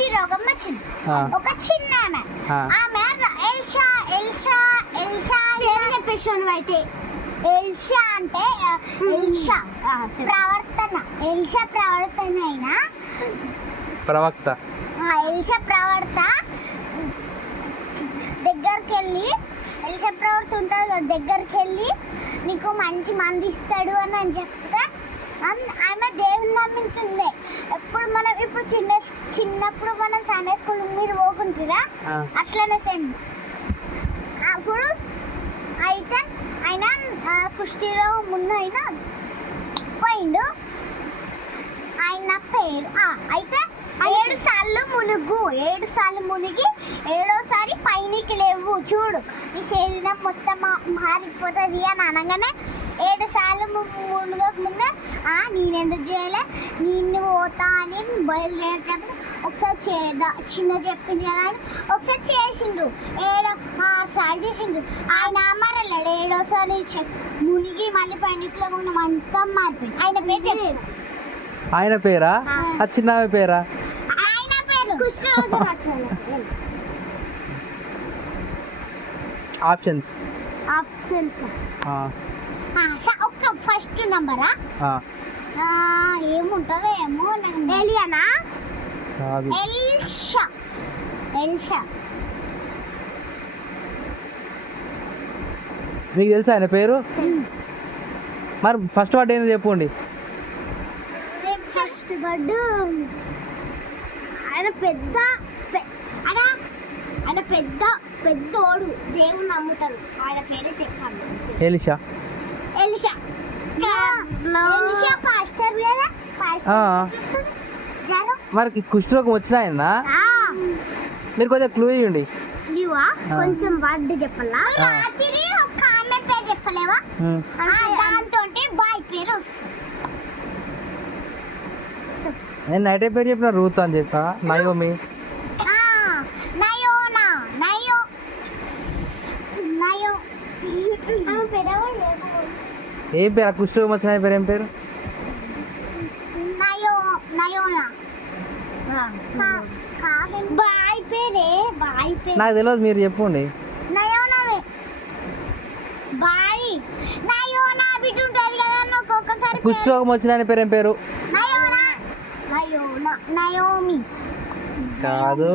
కుష్టి రోగం వచ్చింది. ఒక చిన్న ఆమె ఎల్షా ఎల్షా ఎల్షా చెప్పేసాను. అయితే ఎల్షా అంటే ఎల్షా ప్రవర్తన అయినా ప్రవక్త ఎల్షా ప్రవర్త దగ్గరికి వెళ్ళి ఎల్షా ప్రవర్త ఉంటుంది కదా, దగ్గరికి వెళ్ళి నీకు మంచి మంది ఇస్తాడు అని చెప్తే ఆమె దేవుని నమ్ముతుంది. ఇప్పుడు చిన్నప్పుడు మనం సండే స్కూల్ మీరు పోకుంటారా, అట్లనే సేమ్. అప్పుడు అయితే ఆయన కుష్టిలో ముందు అయినా పోయిండు. ఆయన పేరు అయితే 7 సార్లు మునిగి 7వసారి పైనికి లేవు చూడు నీ శరీరం మొత్తం మారిపోతుంది అని అనగానే 7 సార్లు మునగక ముందే నేనెందుకు చేయలే, నిన్ను పోతా అని బయలుదేరేటప్పుడు ఒకసారి చిన్న చెప్పింది కదా అని ఒకసారి చేసిండు. 6 సార్లు చేసిండు. ఆయన మరలేడు. 7వసారి మునిగి మళ్ళీ పైనికి లేకుండా మొత్తం మారిపోయింది. ఆయన పేరు ఆయన పేరా ఆ చిన్న పేరా? ఆయన పేరు ఆప్షన్స్ ఒక్క ఫస్ట్ నంబరా ఏముంటుందో ఏమో. ఎలియానా? ఎల్షా. మీకు తెలుసా ఆయన పేరు? మరి ఫస్ట్ వర్డ్ ఏందో చెప్పండి. ఫస్ట్ వర్డ్ ఆయన పెద్దోడు దేవుని నమ్ముతారు. ఆయన పేరే చెప్పాలి. ఎలిషా పాస్టర్ కదా. మరి కుష్ఠరోగం వచ్చిన ఆయన మీరు కొద్దిగా క్లూ ఇవ్వండి. కొంచెం వర్డ్ చెప్పాలా? రాత్రి ఒక ఆమె పేరు చెప్పలేవా? దాంతో బాయ్ పేరు వస్తుంది. నేను నైట్ పేరు చెప్పిన రూత్ అని చెప్పా. నయోమి. ఏం పేరు? కుష్ఠరోగం వచ్చిన పేరు ఏం పేరు? నాకు తెలియదు, మీరు చెప్పండి. కుష్ఠరోగం వచ్చిన పేరు ఏం పేరు? నయోమి కాదు.